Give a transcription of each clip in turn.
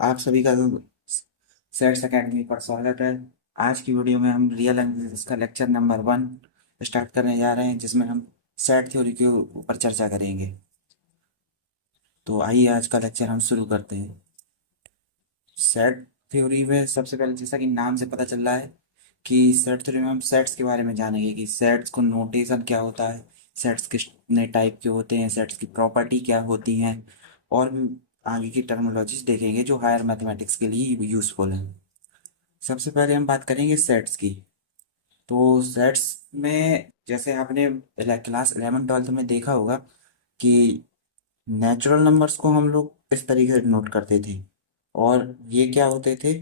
आप सभी का सेट्स एकेडमी पर स्वागत है। आज की वीडियो में हम रियल एनालिसिस का लेक्चर नंबर 1 स्टार्ट करने जा रहे हैं, जिसमें हम सेट थ्योरी के ऊपर चर्चा करेंगे। तो आइए आज का लेक्चर हम शुरू करते हैं। सेट थ्योरी में सबसे पहले, जैसा कि नाम से पता चल रहा है कि सेट थ्योरी में हम सेट्स के बारे में जानेंगे कि सेट्स को नोटेशन क्या होता है, सेट्स कितने टाइप के होते हैं, सेट्स की प्रॉपर्टी क्या होती हैं, और भी आगे की टर्मिनोलॉजीज देखेंगे जो हायर मैथमेटिक्स के लिए यूजफुल है। सबसे पहले हम बात करेंगे सेट्स की। तो सेट्स में जैसे आपने क्लास 11 12 में देखा होगा कि नेचुरल नंबर्स को हम लोग इस तरीके से नोट करते थे, और ये क्या होते थे,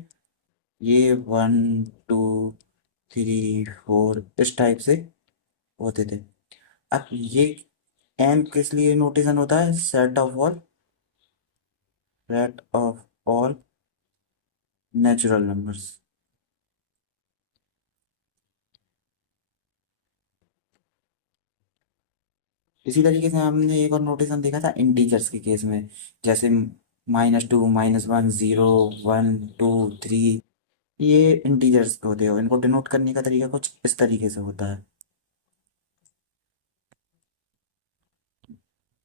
ये 1 2 3 4 इस टाइप से होते थे। अब ये एन किस लिए नोटेशन होता है? Set of all natural numbers. इसी तरीके से हमने एक और नोटेशन देखा था इंटीजर्स के केस में, जैसे -2 -1 0 1 2 3। ये इंटीजर्स होते हो, इनको डिनोट करने का तरीका कुछ इस तरीके से होता है।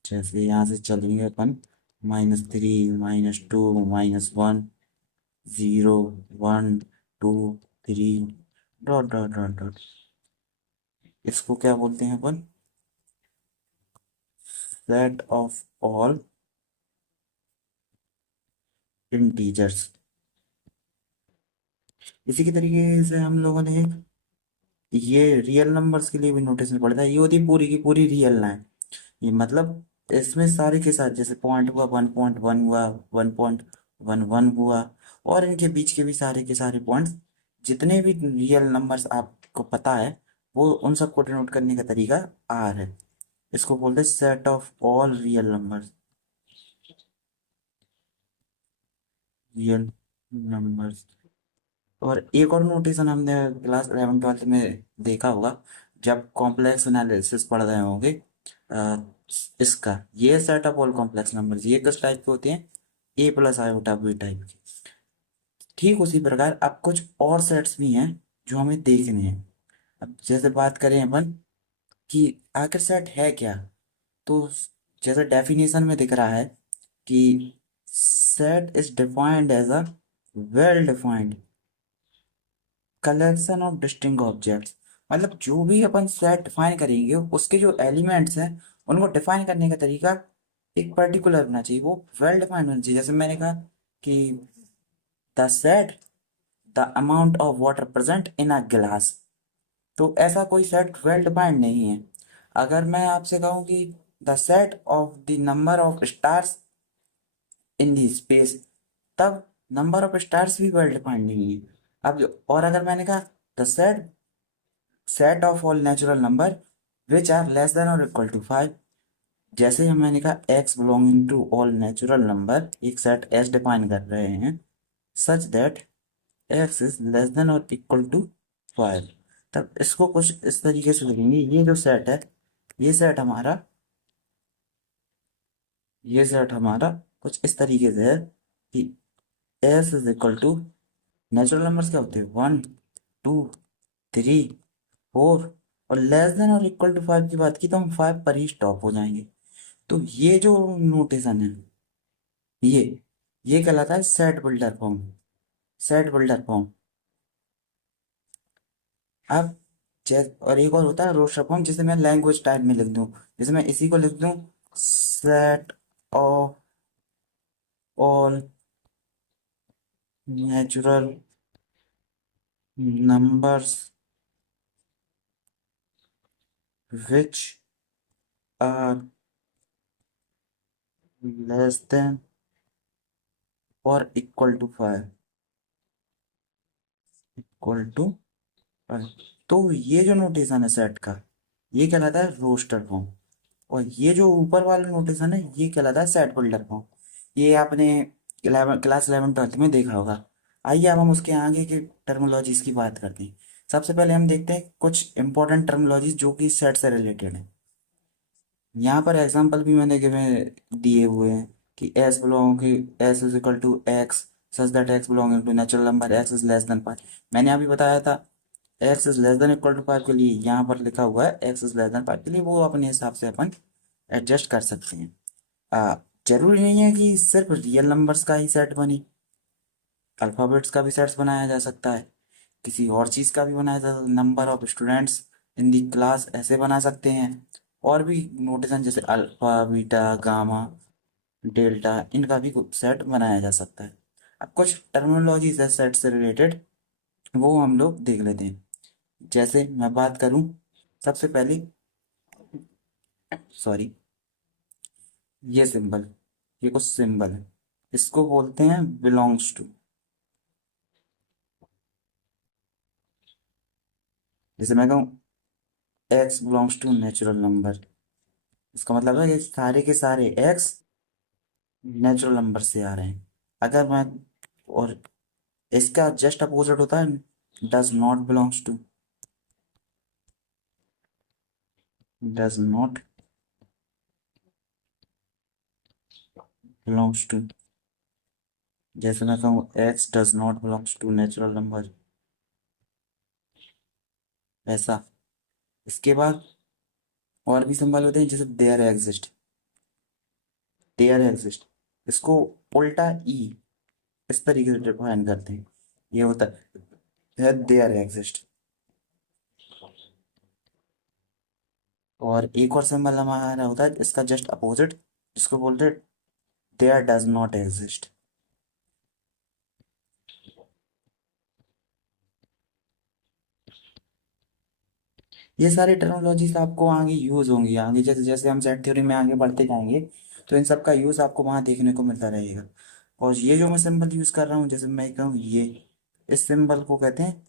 जैसे यहाँ से चलेंगे अपन, -3 -2 -1 0 1 2 3 डॉट डॉट डॉट डॉट। इसको क्या बोलते हैं अपन? Set of all integers. इसी के तरीके से हम लोगों ने ये रियल नंबर्स के लिए भी नोटेशन पढ़ा था। ये होती है पूरी की पूरी रियल लाइन। ये मतलब इसमें सारे के साथ, जैसे पॉइंट हुआ 1.1 हुआ, 1.11 हुआ, और इनके बीच के भी सारे के सारे पॉइंट्स, जितने भी रियल नंबर्स आपको पता है, वो उन सबको डिनोट करने का तरीका आर है। इसको बोलते हैं set of all real numbers. Real numbers. और एक और नोटेशन हमने क्लास 11 12 में देखा होगा, जब कॉम्प्लेक्स एनालिसिस पढ़ रहे होंगे। अ, इसका ये set of all complex numbers, ये किस टाइप के होते हैं? ए प्लस आयोटा बी टाइप के। ठीक उसी प्रकार अब कुछ और सेट्स भी हैं जो हमें देखने हैं। अब जैसे बात करें अपन कि आखिर सेट है क्या, तो जैसे डेफिनेशन में दिख रहा है कि set is defined as a well defined collection of distinct objects. मतलब जो भी अपन सेट डिफाइन करेंगे, उसके जो एलिमेंट्स हैं, उनको डिफाइन करने का तरीका एक पर्टिकुलर होना चाहिए, वो वेल डिफाइंड होना चाहिए। जैसे मैंने कहा कि the set, the amount of water present in a गिलास। तो ऐसा कोई सेट वेल डिफाइंड नहीं है। अगर मैं आपसे कहूँ कि the set of the number of stars in the space, तब नंबर ऑफ स्टार्स भी वेल डिफाइंड नहीं है। और अगर मैंने कहा the set of all natural number which are less than और इक्वल टू 5, जैसे ही मैंने कहा X belonging to all natural number, एक सेट एस डिफाइन कर रहे हैं, such that X is less than और इक्वल टू 5। तब इसको कुछ इस तरीके से लिखेंगे, ये जो सेट है, ये सेट हमारा ये सेट हमारा कुछ इस तरीके से है कि S is equal to, natural numbers क्या होते हैं? 1 2 3 4, और लेस देन और इक्वल टू 5 की बात की तो हम 5 पर ही स्टॉप हो जाएंगे। तो ये जो नोटेशन है, ये ये कहलाता है set builder form. Set builder form. अब और एक और होता है रोस्टर फॉर्म, जिसे मैं लैंग्वेज टाइप में लिख दूं। जैसे मैं इसी को लिख दूं, set of all natural numbers which are less than और इक्वल टू 5। तो ये जो नोटेशन है सेट का, ये कहलाता है रोस्टर फॉर्म। और ये जो ऊपर वाला नोटेशन है, ये कहलाता है सेट बिल्डर फॉर्म। ये आपने क्लास 11 12 में देखा होगा। आइए अब हम उसके आगे की टर्मोलॉजीज की बात करते हैं। सबसे पहले हम देखते हैं कुछ इंपॉर्टेंट टर्मोलॉजीज जो कि सेट से रिलेटेड है। यहाँ पर एग्जांपल भी मैंने गिवे दिए हुए हैं कि एस बिलोंग की S is equal to X, such that x belonging to natural number X is less than 5। मैंने अभी बताया था X is less than equal to 5 के लिए यहाँ पर लिखा हुआ है एक्स इज लेस देन 5 के लिए, वो अपने हिसाब से अपन एडजस्ट कर सकते हैं। आ, जरूरी नहीं है कि सिर्फ रियल नंबर्स का ही सेट बने, अल्फाबेट्स का भी सेट्स बनाया जा सकता है, किसी और चीज़ का भी बनाया जा सकता है, number of students in the class ऐसे बना सकते हैं, और भी नोटेशन जैसे अल्फा बीटा गामा डेल्टा इनका भी सेट बनाया जा सकता है। अब कुछ टर्मिनोलॉजी है सेट से रिलेटेड, वो हम लोग देख लेते हैं। जैसे मैं बात करूं, सबसे पहले सॉरी, ये सिंबल, ये कुछ सिंबल है, इसको बोलते हैं बिलोंग्स टू। जैसे मैं कहूँ X belongs to natural number, इसका मतलब है ये सारे के सारे एक्स नेचुरल नंबर से आ रहे हैं। अगर मैं, और इसका जस्ट अपोजिट होता है does not belongs to, does not belongs to. जैसे मैं कहूँ x does not belongs to natural number, ऐसा। इसके बाद और भी सिंबल होते हैं जैसे देयर एग्जिस्ट, देयर एग्जिस्ट, इसको उल्टा ई इस तरीके से डिफाइन करते हैं, ये होता है देयर एग्जिस्ट। और एक और सिंबल हमारा होता है इसका जस्ट अपोजिट, जिसको बोलते हैं देयर डज नॉट एग्जिस्ट। ये सारी टर्मिनोलॉजीज आपको आगे यूज होंगी, आगे जैसे जैसे हम सेट थ्योरी में आगे बढ़ते जाएंगे तो इन सब का यूज आपको वहां देखने को मिलता रहेगा। और ये जो मैं सिंबल यूज कर रहा हूँ, जैसे मैं कहूँ ये, इस सिंबल को कहते हैं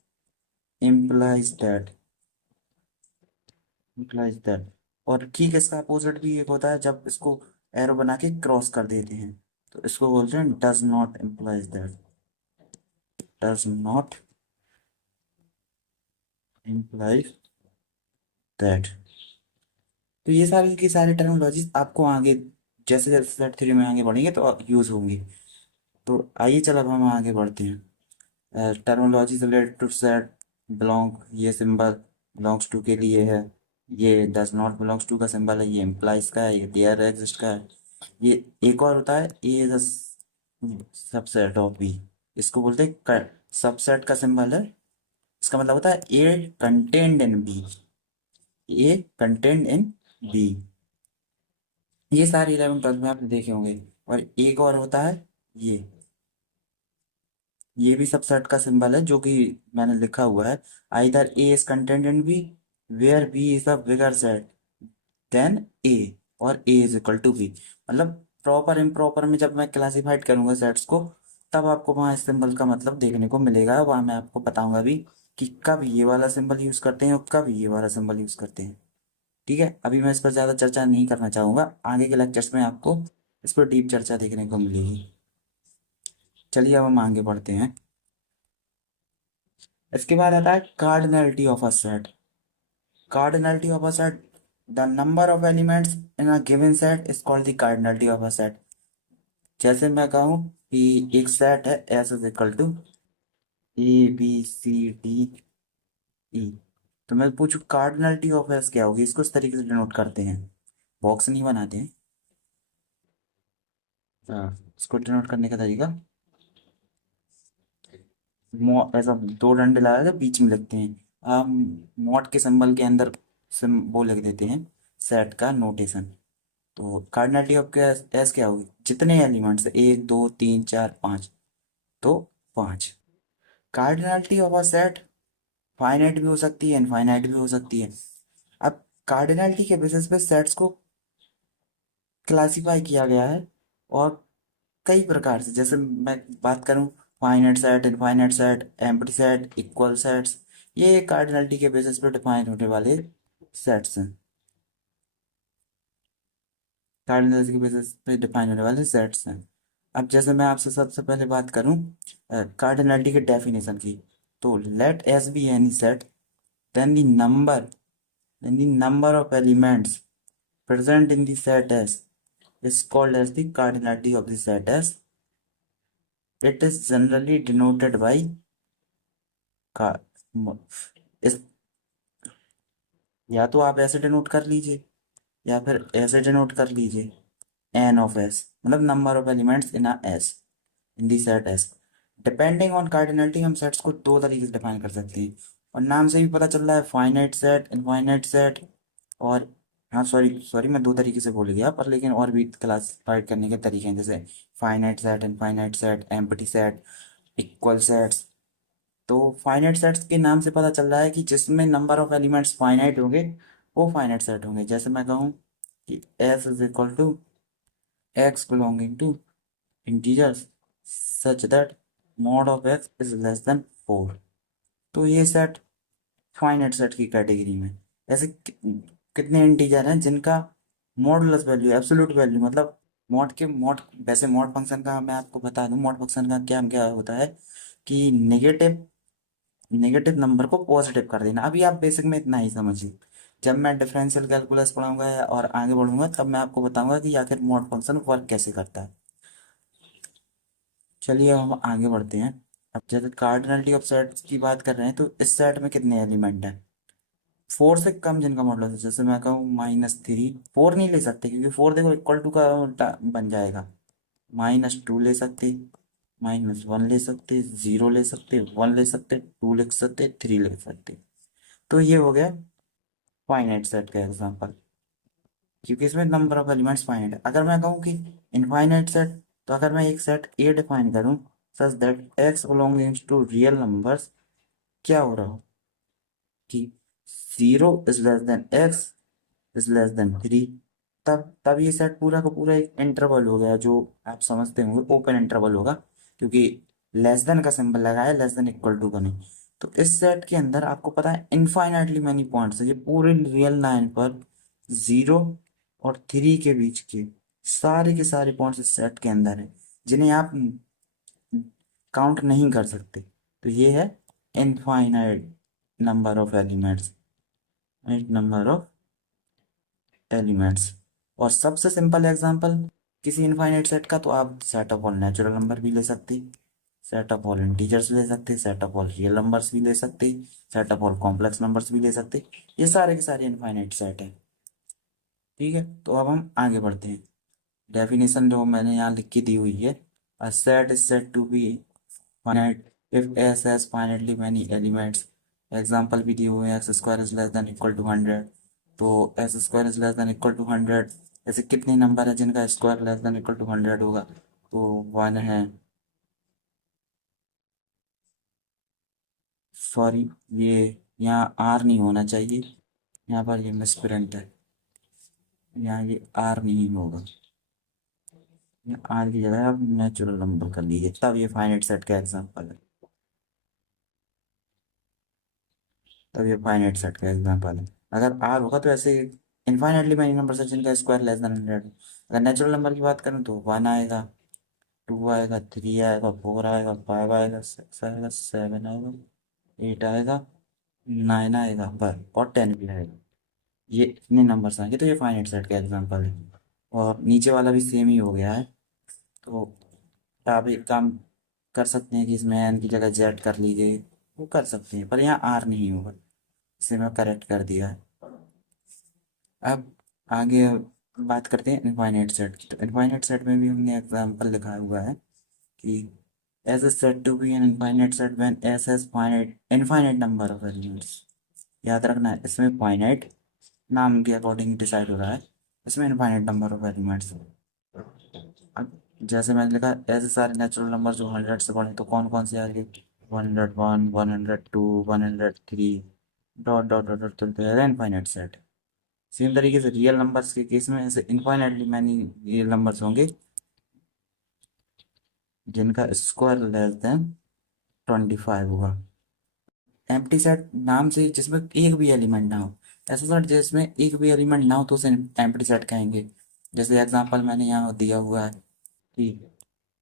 इम्प्लाइज दैट, इम्प्लाइज दैट। और ठीक इसका अपोजिट भी एक होता है जब इसको एरो बना के क्रॉस कर देते हैं, तो इसको बोलते हैं does not implies that, does not implies that. तो ये सारी की सारी टर्मिनोलॉजीज आपको आगे जैसे जैसे सेट थ्री में आगे बढ़ेंगे तो यूज होंगी। तो आइए चलो अब हम आगे बढ़ते हैं। Terminology related to set, belong, ये सिंबल बिलोंग्स टू के लिए है, ये डज नॉट बिलोंग्स टू का सिंबल है, ये इम्प्लाइज का है, ये डेयर एग्जिस्ट का है। ये एक और होता है ए इज सबसेट ऑफ बी, इसको बोलते हैं सबसेट का सिंबल है, इसका मतलब होता है A contained in B, A contained in B. ये सारे 11 ट्वेल्थ में आपने देखे होंगे। और एक और होता है ये भी सबसेट का सिंबल है जो कि मैंने लिखा हुआ है, either A is content in B where B is a bigger set then A, और A is equal to B. मतलब प्रॉपर इम्प्रॉपर में जब मैं क्लासिफाइड करूंगा सेट्स को, तब आपको वहाँ इस सिंबल का मतलब देखने को मिलेगा, वहाँ मैं आपको बताऊंगा भी कि कब ये वाला सिंबल यूज करते हैं और कब ये वाला सिंबल यूज करते हैं। ठीक है, अभी मैं इस पर ज़्यादा चर्चा नहीं करना चाहूंगा, आगे के लेक्चर्स में आपको इस पर डीप चर्चा देखने को मिलेगी। चलिए अब हम आगे बढ़ते हैं। इसके बाद आता है cardinality of a set. Cardinality of a set, the number of elements in a given set is called the cardinality of a set. जैसे मैं कहूँ कि एक सेट है S is equal to A B C D E, तो मैं पूछू cardinality of S क्या होगी, इसको इस तरीके से डिनोट करते हैं, बॉक्स नहीं बनाते हैं। इसको डिनोट करने का तरीका, ऐसा दो डंडे लगा के बीच में लिखते हैं, हम मॉड के सिंबल के अंदर वो लिख देते हैं सेट का नोटेशन। तो कार्डिनलिटी ऑफ एस क्या होगी, जितने एलिमेंट्स, एक दो तीन चार पाँच, तो पाँच। Cardinality of a set finite भी हो सकती है, इनफाइनाइट भी हो सकती है। अब कार्डिनलिटी के बेसिस पे सेट्स को क्लासिफाई किया गया है, और कई प्रकार से, जैसे मैं बात करूं finite set, infinite set, empty set, equal sets, ये कार्डिनलिटी के बेसिस पे डिफाइन होने वाले सेट्स हैं, कार्डिनलिटी के बेसिस पे डिफाइन होने वाले सेट्स हैं। अब जैसे मैं आपसे सबसे पहले बात करूं कार्डिनलिटी के डेफिनेशन की, तो let S be any set then the number, then the number of elements present in the set S is called as the cardinality of the set S, it is generally denoted by का इस, या तो आप ऐसे denote कर लीजिए या फिर ऐसे डिनोट कर लीजिए, एन ऑफ एस, मतलब number of elements in a S, in the set S. Depending on cardinality हम सेट्स को दो तरीके से डिफाइन कर सकते हैं, और नाम से भी पता चल रहा है, फाइनाइट सेट, इनफाइनाइट सेट। और हाँ, सॉरी सॉरी, मैं दो तरीके से बोल गया, पर लेकिन और भी क्लासिफाइड करने के तरीके हैं, जैसे finite set, infinite set, empty set, equal sets. तो फाइनाइट सेट्स के नाम से पता चल रहा है कि जिसमें नंबर ऑफ एलिमेंट्स फाइनाइट होंगे वो फाइनाइट सेट होंगे। जैसे मैं कहूँ कि S is equal to x belonging to integers such that mod of x is less than 4। तो ये सेट फाइनाइट सेट की कैटेगरी में, ऐसे कितने इंटीजर हैं जिनका मॉडुलस वैल्यू, एब्सोल्यूट वैल्यू, मतलब मॉड के मॉड, वैसे मॉड फंक्शन का मैं आपको बता दूं, मॉड फंक्शन का क्या क्या होता है कि नेगेटिव नेगेटिव नंबर को पॉजिटिव कर देना। अभी आप बेसिक में इतना ही समझिए, जब मैं डिफरेंशियल कैलकुलस पढ़ाऊंगा और आगे बढ़ूंगा तब मैं आपको बताऊंगा कि आखिर मॉड फंक्शन वर्क कैसे करता है। चलिए हम आगे बढ़ते हैं। अब जैसे कार्डिनलिटी ऑफ सेट की बात कर रहे हैं, तो इस सेट में कितने एलिमेंट हैं? फोर से कम जिनका मॉडुलस है, जैसे मैं कहूँ -3, फोर नहीं ले सकते क्योंकि फोर देखो इक्वल टू का उल्टा बन जाएगा। -2 ले सकते, -1 ले सकते, 0 ले सकते, 1 ले सकते, 2 लिख सकते, 3 ले सकते। तो ये हो गया फाइनाइट सेट का एग्जांपल, क्योंकि इसमें नंबर ऑफ एलिमेंट्स फाइनाइट है। अगर मैं कहूँ कि इनफाइनाइट सेट, तो अगर मैं एक सेट ए डिफाइन करूँ such that x belonging to real numbers, क्या हो रहा हो कि 0 is less than x is less than 3, तब ये सेट पूरा का पूरा एक इंटरवल हो गया, जो आप समझते होंगे ओपन इंटरवल होगा, क्योंकि लेस देन का सिंबल लगा है, लेस देन इक्वल टू का नहीं। तो इस सेट के अंदर आपको पता है इनफाइनाइटली मैनी पॉइंट्स है, ये पूरे रियल लाइन पर 0 और 3 के बीच के सारे के सारे पॉइंट्स इस सेट के अंदर है, जिन्हें आप काउंट नहीं कर सकते। तो ये है infinite number of elements, number of elements. और सबसे सिंपल एग्जांपल किसी इनफाइनाइट सेट का, तो आप set of all natural number भी ले सकते, सेट ऑफ ऑल इंटीजर्स ले सकते, set of all real numbers भी ले सकते, set of all complex numbers भी ले सकते। ये सारे के सारे इनफाइनाइट सेट है। ठीक है, तो अब हम आगे बढ़ते हैं। डेफिनेशन जो मैंने यहाँ लिख के दी हुई है, a set is said to be finite if S has finitely many elements. Example भी दिए हुए हैं, x square is less than equal to 100। तो x square is less than equal to 100, ऐसे कितने नंबर है जिनका square less than equal to 100 होगा? तो 1 है, सॉरी, ये यहाँ आर नहीं होना चाहिए, यहाँ पर ये मिसप्रिंट है, यहाँ ये आर नहीं होगा, यहाँ आर की जगह आप नेचुरल नंबर कर लीजिए, तब ये फाइनाइट सेट का एग्जाम्पल है, तब ये फाइनाइट सेट का एग्जांपल है। अगर आर होगा तो ऐसे इनफाइनाइटली मैनी नंबर है जिनका स्क्वायर लेस देन 100। अगर नेचुरल नंबर की बात करूँ तो 1 आएगा, 2 आएगा, 3 आएगा, 4 आएगा, 5 आएगा, 6 आएगा, 7 आएगा, 8 आएगा, 9 आएगा, बस, और 10 भी आएगा। ये इतने नंबर्स आएंगे, तो ये फाइनाइट सेट का एग्जांपल है। और नीचे वाला भी सेम ही हो गया है। तो आप एक काम कर सकते हैं कि इसमें एन की जगह जेड कर लीजिए, वो कर सकते हैं, पर यहाँ आर नहीं होगा, इसे मैं करेक्ट कर दिया है। अब आगे बात करते हैं इनफाइनाइट सेट की। तो इनफाइनाइट सेट में भी हमने एग्जांपल लिखा हुआ है कि S is said to be an infinite set when S has finite infinite number of elements. याद रखना है, इसमें फाइनाइट नाम के अकॉर्डिंग डिसाइड हो रहा है, इसमें इनफाइनाइट नंबर ऑफ एलिमेंट्स। अब जैसे मैंने लिखा, ऐसे सारे नेचुरल नंबर जो 100 से बढ़े, तो कौन कौन से आ गए? 101, 102, 103, डॉट डॉट डॉट डॉट चलते हैं, इनफाइनाइट सेट। सेम तरीके से रियल नंबर्स के केस में ऐसे इनफाइनाइटली मैनी रियल नंबर्स होंगे जिनका स्क्वायर लेस देन 25 होगा। एम्प्टी सेट नाम से जिसमें एक भी एलिमेंट ना हो, ऐसा सेट जिसमें एक भी एलिमेंट ना हो तो उसे एम्प्टी सेट कहेंगे। जैसे एग्जांपल मैंने यहाँ दिया हुआ है कि,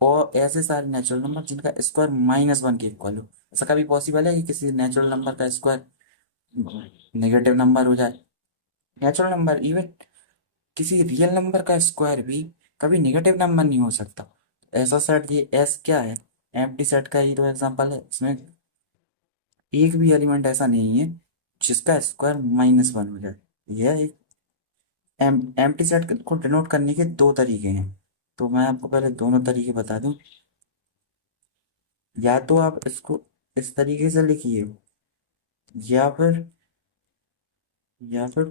और ऐसे सारे नेचुरल नंबर जिनका स्क्वायर -1 के इक्वल हो। ऐसा कभी पॉसिबल है कि किसी नेचुरल नंबर का स्क्वायर नेगेटिव नंबर हो जाए? नेचुरल नंबर, इवन किसी रियल नंबर का स्क्वायर भी कभी नेगेटिव नंबर नहीं हो सकता। ऐसा सेट ये एस क्या है? एम्प्टी सेट का ही तो एग्जांपल है। इसमें एक भी एलिमेंट ऐसा नहीं है जिसका स्क्वायर -1 हो जाए। यह एक एम्प्टी सेट को डिनोट करने के दो तरीके हैं। तो मैं आपको पहले दोनों तरीके बता दूं। या तो आप इसको इस तरीके से लिखिए, या फिर या फिर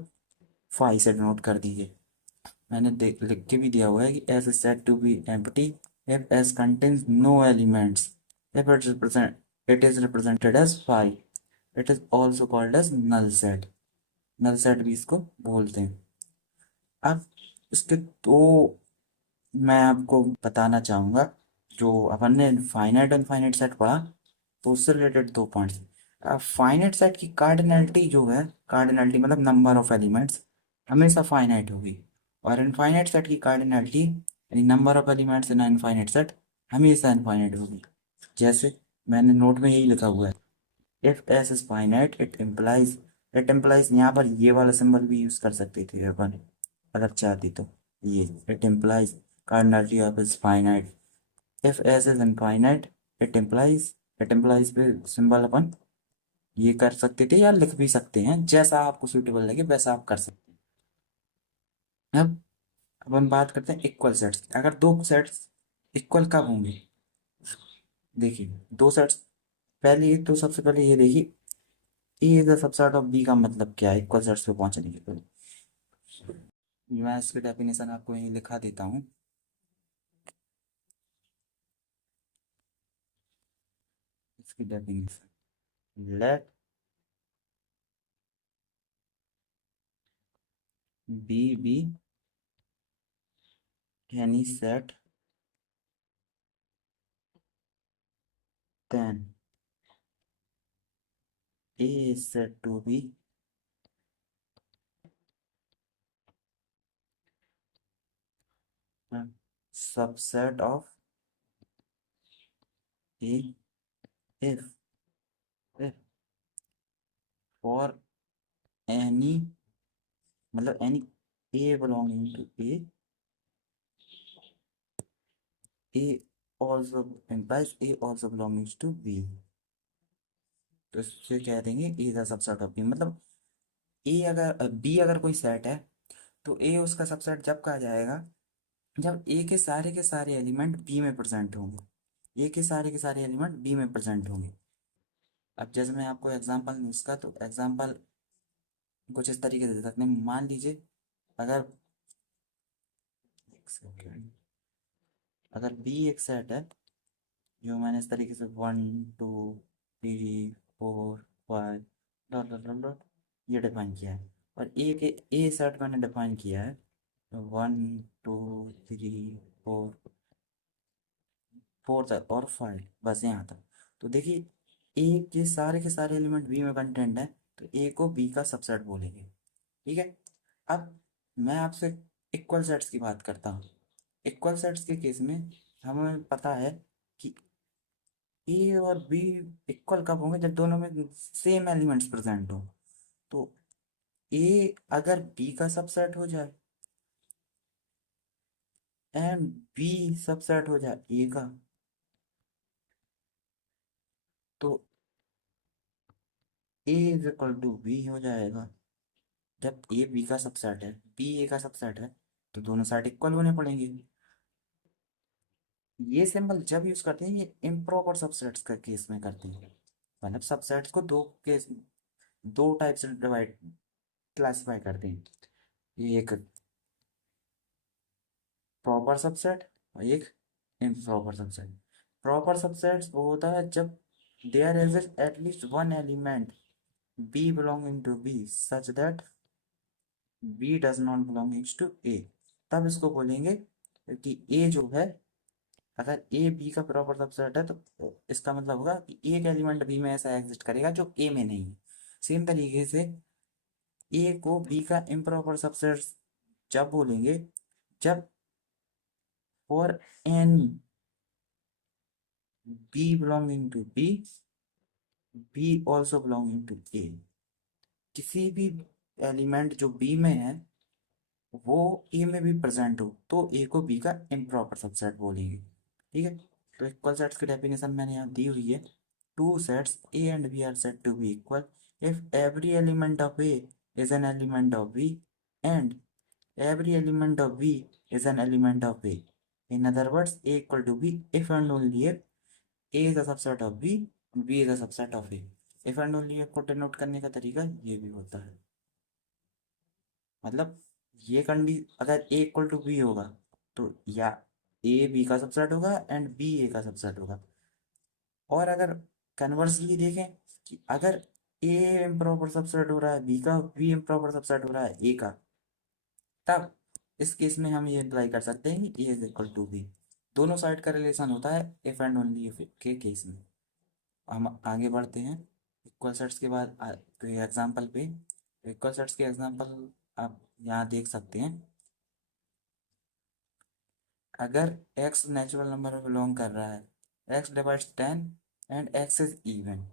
फाइ से डिनोट कर दीजिए। मैंने देख लिख के भी दिया हुआ है कि S is said to be empty if S contains no elements, if it is represented as phi, it is also called as null set. Null set भी इसको बोलते हैं। अब इसके दो मैं आपको बताना चाहूंगा। जो अपन ने फाइनाइट और इनफाइनाइट सेट पढ़ा, तो उससे रिलेटेड दो पॉइंट्स। फाइनाइट सेट की कार्डिनलिटी जो है, कार्डिनलिटी मतलब नंबर ऑफ एलिमेंट्स, हमेशा फाइनाइट होगी। और इनफाइनाइट सेट की कार्डिनलिटी यानी number of elements in infinite set हमेशा इनफाइनाइट होगी। जैसे मैंने नोट में यही लिखा हुआ है, if S is finite it implies यहाँ पर ये वाला सिंबल भी यूज कर सकते थे अपन अगर चाहती तो। ये it implies cardinality of is finite if S is infinite, it implies पे सिंबल अपन ये कर सकते थे या लिख भी सकते हैं, जैसा आपको सुटेबल लगे वैसा आप कर सकते हैं। अब अपन बात करते हैं इक्वल सेट्स। अगर दो सेट्स इक्वल कब होंगे? देखिए, दो सेट्स, पहले तो सबसे पहले ये देखिए, A is the subset of B का मतलब क्या है इक्वल सेट्स पे पहुंचने के लिए। मैं इसकी डेफिनेशन आपको यहीं लिखा देता हूँ। इसकी definition, let be any set then A is said to be a subset of A if for any मतलब any A belonging to A also implies A also belongs to B। तो इससे कह देंगे A is a subset of B। मतलब A अगर B अगर कोई set है, तो A उसका सबसेट जब कहा जाएगा जब A के सारे एलिमेंट B में प्रेजेंट होंगे। A के सारे एलिमेंट B में प्रेजेंट होंगे। अब जैसे मैं आपको एग्जांपल दूं इसका, तो एग्जांपल कुछ इस तरीके से दे सकते हैं। मान लीजिए, अगर एक सेकेंड, अगर बी एक सेट है, जो मैंने इस तरीके से 1 2 3 4 5 डॉट डॉट डॉट डॉट ये डिफाइन किया है। और ए सेट मैंने डिफाइन किया है 1 2 3 4 4 तक और 5, बस यहाँ तक। तो देखिए, ए के सारे एलिमेंट बी में कंटेंट है, तो ए को बी का सबसेट बोलेंगे। ठीक है। अब मैं आपसे इक्वल सेट्स की बात करता हूँ। इक्वल सेट्स के केस में हमें पता है कि ए और बी इक्वल कब होंगे? जब दोनों में सेम एलिमेंट्स प्रेजेंट हो। तो ए अगर बी का सबसेट हो जाए एंड बी सबसेट हो जाए ए का, तो ए इज इक्वल टू बी हो जाएगा। जब ए बी का सबसेट है, बी ए का सबसेट है, तो दोनों साइड इक्वल होने पड़ेंगे। ये सिंबल जब यूज करते हैं ये इम्प्रॉपर सबसेट्स का केस में करते हैं। मतलब सबसेट्स को दो टाइप से डिवाइड क्लासिफाई करते हैं। ये एक प्रॉपर सबसेट और एक इम्प्रॉपर सबसेट। प्रॉपर सबसेट्स वो होता है जब there is at least one element B belonging to B such that B does not belongings to A. तब इसको बोलेंगे कि ए जो है, अगर ए बी का प्रॉपर सबसेट है, तो इसका मतलब होगा कि एक एलिमेंट बी में ऐसा एग्जिस्ट करेगा जो ए में नहीं है। सेम तरीके से ए को बी का इम्प्रॉपर सबसेट जब बोलेंगे जब for any B belonging to B also belonging to A. किसी भी एलिमेंट जो बी में है वो ए में भी प्रेजेंट हो, तो ए को बी का इम्प्रॉपर सबसेट बोलेंगे। ठीक है। तो इक्वल सेट्स की डेफिनेशन मैंने यहाँ दी हुई है। Two sets A and B are set to be equal if every element of A is an element of B and every element of B is an element of A. In other words, A equal to B if and only if A is a subset of B, B is a subset of A. If and only if को denote करने का तरीका ये भी होता है। मतलब ये कंडी अगर A इक्वल टू बी होगा तो या A B का सबसेट होगा एंड B A का सबसेट होगा। और अगर कन्वर्सली देखें कि अगर A इम्प्रॉपर सबसेट हो रहा है B का, B इम्प्रॉपर सबसेट हो रहा है A का, तब इस केस में हम ये अप्लाई कर सकते हैं कि A is equal to B. दोनों साइड का रिलेशन होता है इफ एंड ओनली इफ के केस में। हम आगे बढ़ते हैं इक्वल सेट्स के बाद एग्जांपल पे। इक्वल सेट्स के एग्जांपल आप यहाँ देख सकते हैं। अगर x नेचुरल नंबर में बिलोंग कर रहा है, x divides 10 and x is even,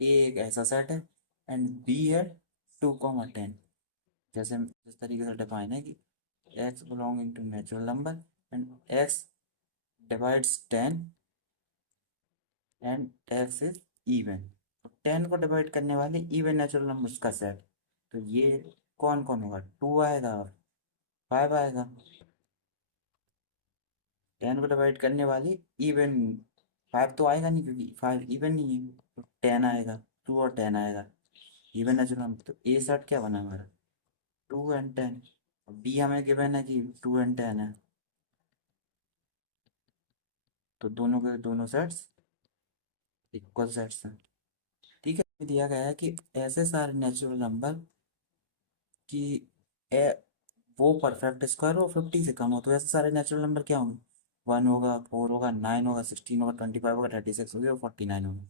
A एक ऐसा सेट है एंड बी है 2,10। जैसे इस तरीके से डिफाइन है कि x belonging to natural number and x divides 10 and x is even। तो 10 को डिवाइड करने वाले इवन नेचुरल नंबर्स का सेट, तो ये कौन कौन होगा? 2 आएगा और 5 आएगा। 10 को डिवाइड करने वाली इवन 5 तो आएगा नहीं क्योंकि 5 इवन नहीं है, तो 10 आएगा, 2 और 10 आएगा इवन नेचुरल नंबर। तो ए सेट क्या बना हमारा? 2 एंड 10। बी हमें गिवन है कि 2 एंड 10 है, तो दोनों के दोनों सेट्स इक्वल सेट्स हैं। ठीक है, दिया गया है कि ऐसे सारे नेचुरल नंबर की ए, वो परफेक्ट स्क्वायर हो 50 से कम हो, तो ऐसे सारे नेचुरल नंबर क्या होंगे? 1 होगा, 4 होगा, 9 होगा, 16 होगा, 25 होगा, 36 होगा और 49 होगा।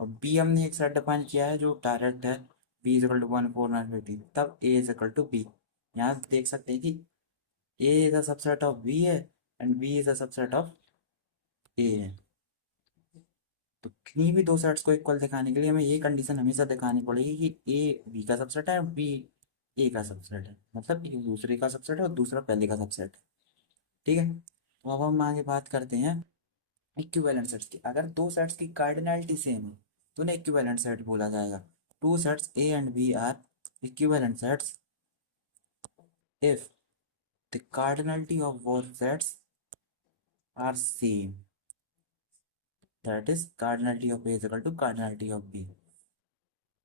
और बी हमने एक सेट डिफाइन किया है जो डायरेक्ट है, बी इज इक्वल टू 1 4 9 15, तब A is equal to B. यहाँ देख सकते हैं कि A is a subset of B है and B is a subset of A है। तो किन्हीं भी दो सेट्स को इक्वल दिखाने के लिए हमें ये कंडीशन हमेशा दिखानी पड़ेगी कि ए बी का सबसेट है और बी ए का सबसेट है, मतलब एक दूसरे का सबसेट है और दूसरा पहले का सबसेट है। ठीक है, तो अब हम आगे बात करते हैं इक्विवेलेंट सेट्स की। अगर दो सेट्स की कार्डिनैलिटी सेम है तो उन्हें इक्विवेलेंट सेट बोला जाएगा। Two sets A and B are equivalent sets if the cardinality of both sets are same, that is cardinality of A is equal to cardinality of B.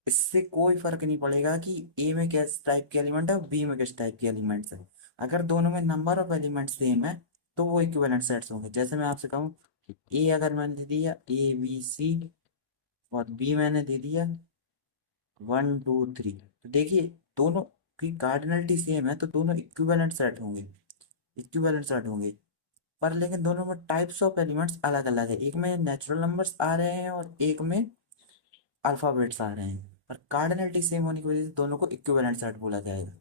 इससे कोई फर्क नहीं पड़ेगा कि ए में किस टाइप के एलिमेंट है और बी में किस टाइप के एलिमेंट्स है। अगर दोनों में नंबर ऑफ एलिमेंट सेम है तो वो इक्विवेलेंट सेट्स होंगे। जैसे मैं आपसे कहूँ कि ए अगर मैंने दे दिया ए बी सी और बी मैंने दे दिया 1 2 3, तो देखिए दोनों की कार्डिनलिटी सेम है तो दोनों इक्विवेलेंट सेट होंगे, इक्विवेलेंट सेट होंगे। पर लेकिन दोनों में टाइप्स ऑफ एलिमेंट्स अलग अलग है, एक में नेचुरल नंबर्स आ रहे हैं और एक में अल्फाबेट्स आ रहे हैं, पर कार्डिनलिटी सेम होने की वजह से दोनों को इक्विवेलेंट सेट बोला जाएगा।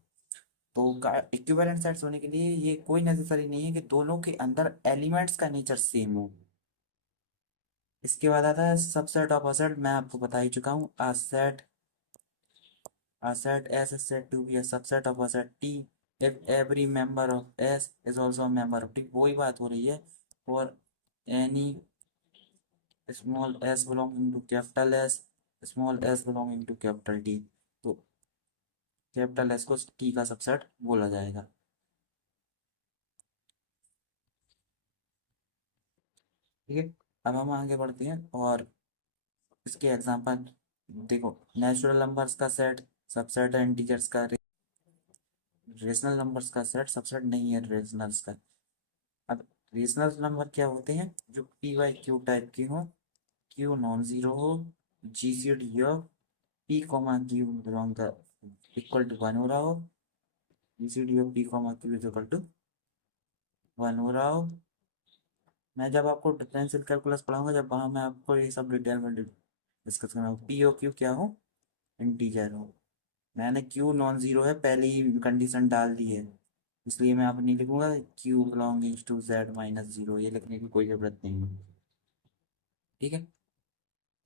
तो इक्विवेलेंट सेट्स होने के लिए ये कोई नेसेसरी नहीं है कि दोनों के अंदर एलिमेंट्स का नेचर सेम हो। इसके बाद आता है सबसेट ऑफ अ सेट। मैं आपको बता ही चुका हूँ, a set S is said to be a subset of a set T if every member of S is also a member of T। वही बात हो रही है for any small s belonging to capital S, small s belonging to capital T, तो capital S को T का subset बोला जाएगा। ठीक है, अब हम आगे बढ़ते हैं और इसके एग्जांपल देखो। नेचुरल नंबर्स का सेट सबसेट है इंटीजर्स का, रेशनल नंबर्स का सेट सबसेट नहीं है रेशनल्स का। अब रेशनल नंबर क्या होते हैं? जो पी वाई क्यू टाइप के हो, क्यू नॉन जीरो हो, GCD of P comma Q belong का इक्वल टू 1 हो रहा हो, GCD of P comma Q is equal to 1 हो रहा हो। मैं जब आपको डिफरेंशियल कैलकुलस पढ़ाऊंगा, जब वहाँ मैं आपको ये सब डिटेल में डिस्कस करूँगा। पी ओ क्यू क्या हो? इंटीजर हो। मैंने क्यू नॉन जीरो है पहले ही कंडीशन डाल दी है, इसलिए मैं आप नहीं लिखूंगा Q belonging to Z minus zero, ये लिखने की कोई जरूरत नहीं है। ठीक है,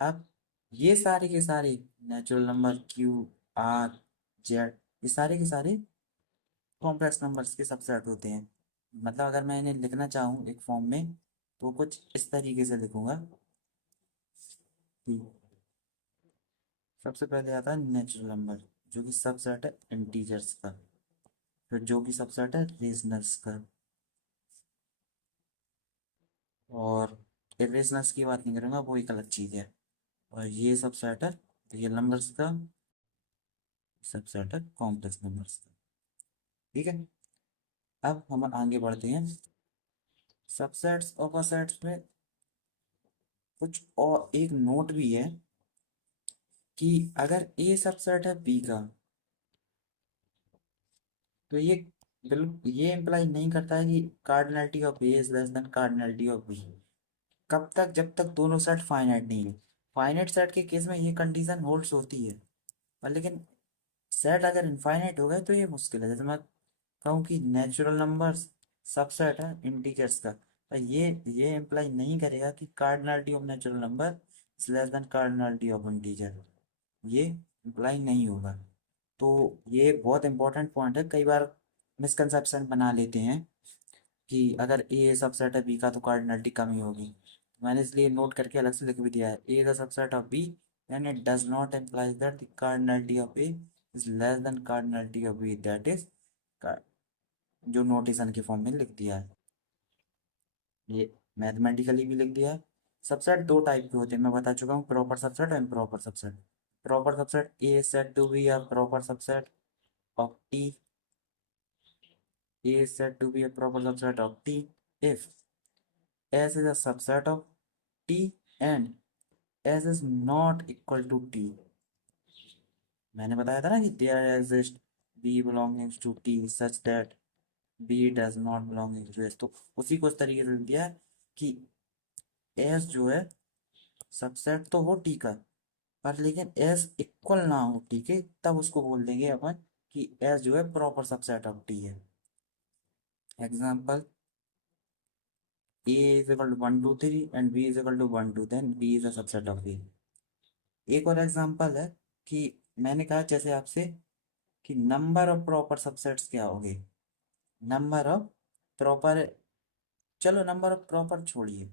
अब ये सारे के सारे natural number Q R Z, ये सारे के सारे कॉम्प्लेक्स नंबर्स के सबसेट होते हैं। मतलब अगर मैं इन्हें लिखना चाहूँ एक फॉर्म में तो कुछ इस तरीके से लिखूंगा कि सबसे पहले आता है नेचुरल नंबर, जो कि सबसेट है इंटीजर्स का, फिर जो कि सबसेट है रेशनल्स का, और इरेशनल्स की बात नहीं करूंगा, वो एक अलग चीज़ है। और ये सबसेट है रियल नंबर्स का, सबसेट है कॉम्प्लेक्स नंबर्स का। ठीक है, अब हम आगे बढ़ते हैं। सबसेट्स और सेट्स में कुछ और एक नोट भी है कि अगर ए सबसेट है बी का, तो बिल्कुल ये इम्प्लाई नहीं करता है कि cardinality of A is less then cardinality of B. कब तक? जब तक दोनों सेट फाइनाइट नहीं है। फाइनाइट सेट के केस में ये कंडीशन होल्ड्स होती है, और लेकिन सेट अगर इनफाइनाइट हो गए तो ये मुश्किल है। जैसे मैं कहूँ कि नेचुरल नंबर्स सबसेट है इंटीजर्स का, तो ये इम्प्लाई नहीं करेगा कि cardinality of natural number is less then cardinality of integer, ये इम्प्लाई नहीं होगा। तो ये बहुत इंपॉर्टेंट पॉइंट है, कई बार मिसकंसेप्शन बना लेते हैं कि अगर ए सबसेट है बी का तो कार्डिनलिटी कम ही होगी। मैंने इसलिए नोट करके अलग से लिख भी दिया है, A the subset of B then it does not imply that the cardinality of A is less then cardinality of B, that is जो नोटेशन के फॉर्म में लिख दिया है, ये मैथमेटिकली भी लिख दिया है। सबसेट दो टाइप के होते हैं, मैं बता चुका हूँ, प्रॉपर सबसेट और improper subset. Proper subset A set to B a proper subset of T. A is said to be a proper subset of T if S is a subset of T and S is not equal to T. मैंने बताया था ना कि there exists B belongs to T such that B does not belong to S, तो उसी को इस तरीके से दिया है कि S जो है सबसेट तो हो T का, पर लेकिन S इक्वल ना हो T के, तब उसको बोल देंगे अपन कि S जो है प्रॉपर सबसेट ऑफ T है। Example, A is equal to 1 2 3 and B is equal to 1 2, then B is a subset of A। एक और एग्जांपल है कि मैंने कहा जैसे आपसे कि नंबर ऑफ प्रॉपर सबसेट्स क्या होंगे, नंबर ऑफ प्रॉपर, चलो नंबर ऑफ प्रॉपर छोड़िए,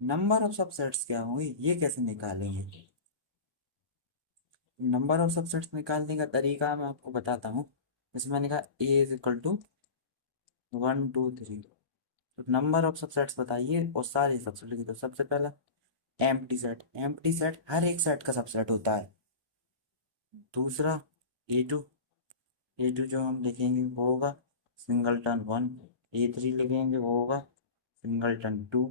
नंबर ऑफ सबसेट्स क्या होंगे ये कैसे निकालेंगे। नंबर ऑफ सबसेट्स निकालने का तरीका मैं आपको बताता हूँ। जैसे मैंने कहा ए इज इक्वल टू 1 2 3, तो नंबर ऑफ सबसेट्स बताइए और सारे सबसेट लिख दो। सबसे पहला एम्प्टी सेट, एम्प्टी सेट हर एक सेट का सबसेट होता है। दूसरा ए टू, ए टू जो हम लिखेंगे वो होगा सिंगलटन वन। ए थ्री लिखेंगे वो होगा सिंगलटन टू।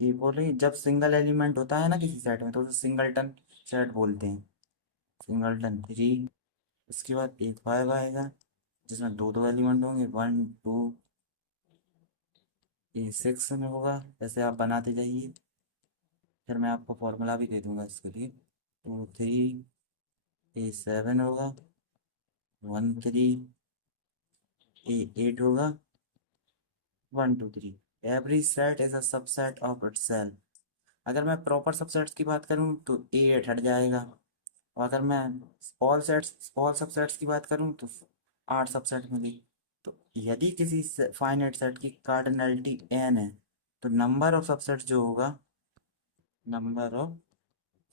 ये बोल रही जब सिंगल एलिमेंट होता है ना किसी सेट में तो उसे सिंगलटन सेट बोलते हैं, सिंगलटन थ्री। उसके बाद एक फाइव आएगा जिसमें दो दो एलिमेंट होंगे, 1 2। ये सिक्स में होगा, जैसे आप बनाते जाइए, फिर मैं आपको फॉर्मूला भी दे दूंगा इसके लिए। 2 3, ए सेवन होगा, 1 3, ए एट होगा, 1 2 3। Every set is a subset of itself. अगर मैं प्रॉपर सबसेट्स की बात करूं तो ए एट हट जाएगा, और अगर मैं ऑल सबसेट्स की बात करूं तो 8 सबसेट मिली। तो यदि किसी फाइनाइट सेट की कार्डिनलिटी n है, तो नंबर ऑफ सबसेट्स जो होगा, नंबर ऑफ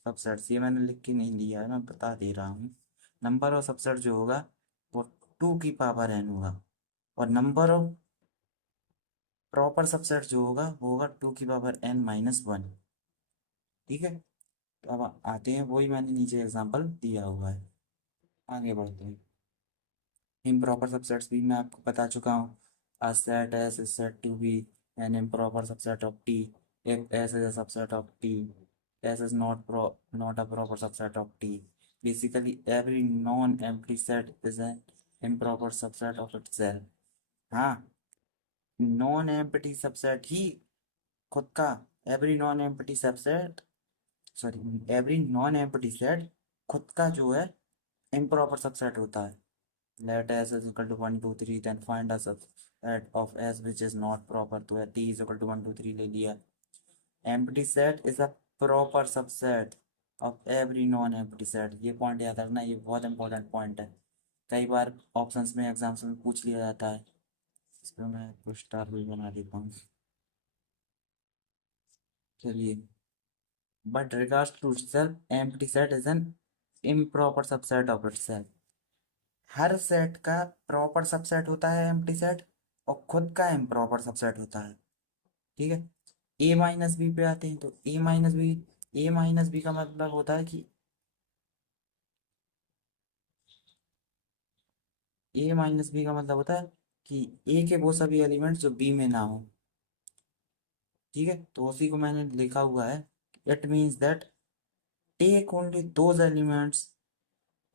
सबसेट्स, ये मैंने लिख के नहीं लिया है, मैं बता दे रहा हूँ। नंबर ऑफ सबसेट जो होगा वो 2 की पावर n होगा, और नंबर ऑफ प्रॉपर सबसेट जो होगा वो होगा 2 की पावर n-1। ठीक है, तो अब आते हैं, वही मैंने नीचे एग्जांपल दिया हुआ है। आगे बढ़ते हैं। इम्प्रॉपर सबसेट्स भी मैं आपको बता चुका हूँ। A set S is said to be an improper subset of T if S is a subset of T, S is not a proper subset of T। Basically every non-empty set is an improper subset of itself। हाँ, non empty subset ही खुद का, every non empty subset, sorry every non empty set खुद का जो है improper subset होता है। Let S is equal to 1 2 3, then find a subset of S which is not proper, तो टी इज इक्वल टू 1 2 3 ले लिया। Empty set is a proper subset of every non empty set, ये point याद रखना, ये बहुत important point है। कई बार ऑप्शंस में एग्जाम्स में पूछ लिया जाता है, इस पर मैं कुछ स्टार भी बना देता हूँ। चलिए, but regards to itself empty set is an improper subset of itself। हर सेट का प्रॉपर सबसेट होता है एम्प्टी सेट, और खुद का इम्प्रॉपर सबसेट होता है। ठीक है, ए माइनस बी पे आते हैं तो ए माइनस बी का मतलब होता है कि ए माइनस बी का मतलब होता है कि ए के वो सभी एलिमेंट्स जो बी में ना हो। ठीक है, तो उसी को मैंने लिखा हुआ है, it means that take only those elements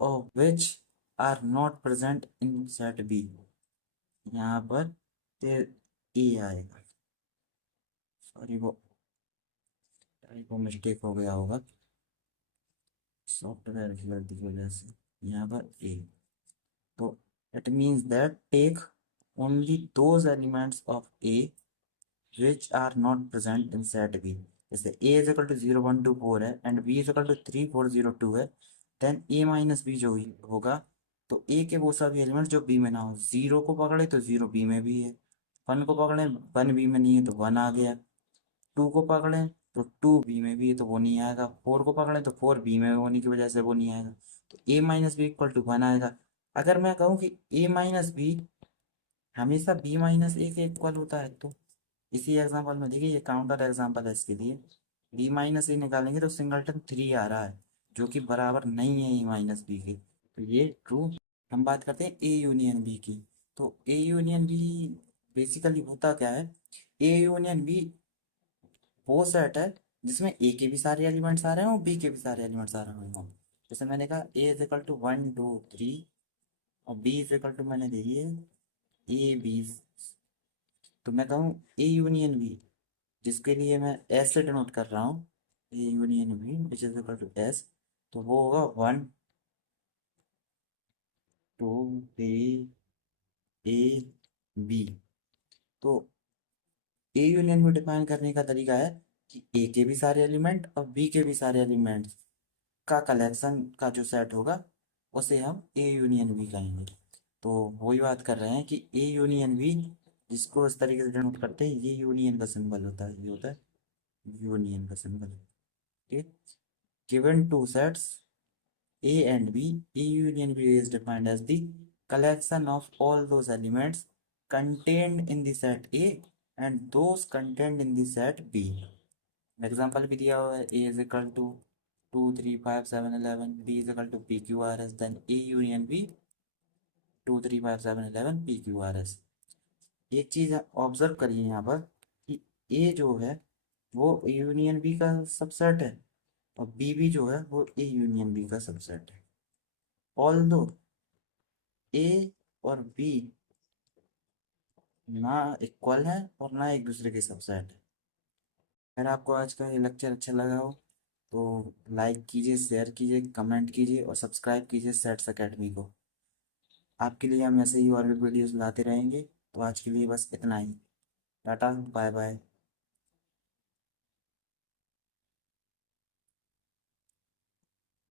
of which are not present in set B. यहाँ पर ए आएगा, सॉरी वो मिस्टेक हो गया होगा सॉफ्टवेयर की गलती की वजह से। यहाँ पर ए, तो it means that take only those elements of A which are not present in set B। जैसे a is equal to 0 1 2 4 है and b is equal to 3 4 0 2 है, देन a माइनस बी जो होगा, तो a के वो सभी एलिमेंट जो b में ना हो। 0 को पकड़े तो 0 b में भी है, 1 को पकड़े 1 b में नहीं है तो 1 आ गया, 2 को पकड़े तो 2 बी में भी है तो वो नहीं आएगा, 4 को पकड़े तो 4 बी में होने की वजह से वो नहीं आएगा, तो a minus B equal to 1 आएगा। अगर मैं कहूँ कि a माइनस बी हमेशा b माइनस ए के इक्वल होता है, तो इसी एग्जांपल में देखिए, ये काउंटर एग्जांपल है इसके लिए, b माइनस ए निकालेंगे तो सिंगलटन 3 आ रहा है, जो कि बराबर नहीं है ए माइनस बी के, तो ये ट्रू। हम बात करते हैं ए यूनियन बी की, तो ए यूनियन बी बेसिकली होता क्या है। ए यूनियन बी वो सेट है जिसमें ए के भी सारे एलिमेंट्स आ रहे हैं और बी के भी सारे एलिमेंट्स आ रहे हैं। जैसे मैंने कहा ए इज इक्वल टू 1 2 3, और बी इज इक्वल टू मैंने दी है ए बी, तो मैं कहूँ ए यूनियन बी, जिसके लिए मैं एस से डिनोट कर रहा हूँ, A union B which is equal to S, तो वो होगा 1 2 3 ए बी। तो ए यूनियन बी डिफाइन करने का तरीका है कि ए के भी सारे एलिमेंट और बी के भी सारे एलिमेंट्स का कलेक्शन का जो सेट होगा उसे हम ए यूनियन बी कहेंगे। तो वही बात कर रहे हैं कि ए यूनियन बी, जिसको इस तरीके से डिनोट करते हैं, ये यूनियन का सिंबल होता है, ये होता है यूनियन का सिंबल। ठीक, given two sets A and B, A union B is defined as the collection of all those elements contained in the set A and those contained in the set B। Example भी दिया हुआ है, A is equal to 2 3 5 7 11, B is equal to P Q R S, then A union B 2 3 5 7 11 P Q R S। एक चीज observe करिए यहाँ पर कि A जो है वो A यूनियन B का सबसेट है, और B भी जो है वो A यूनियन B का सबसेट है। ऑल्दो ए और बी ना इक्वल है और ना एक दूसरे के सबसेट है। अगर आपको आज का ये लेक्चर अच्छा लगा हो तो लाइक कीजिए, शेयर कीजिए, कमेंट कीजिए और सब्सक्राइब कीजिए सेट्स एकेडमी को। आपके लिए हम ऐसे ही और भी वीडियोस लाते रहेंगे। तो आज के लिए बस इतना ही। Tata bye bye.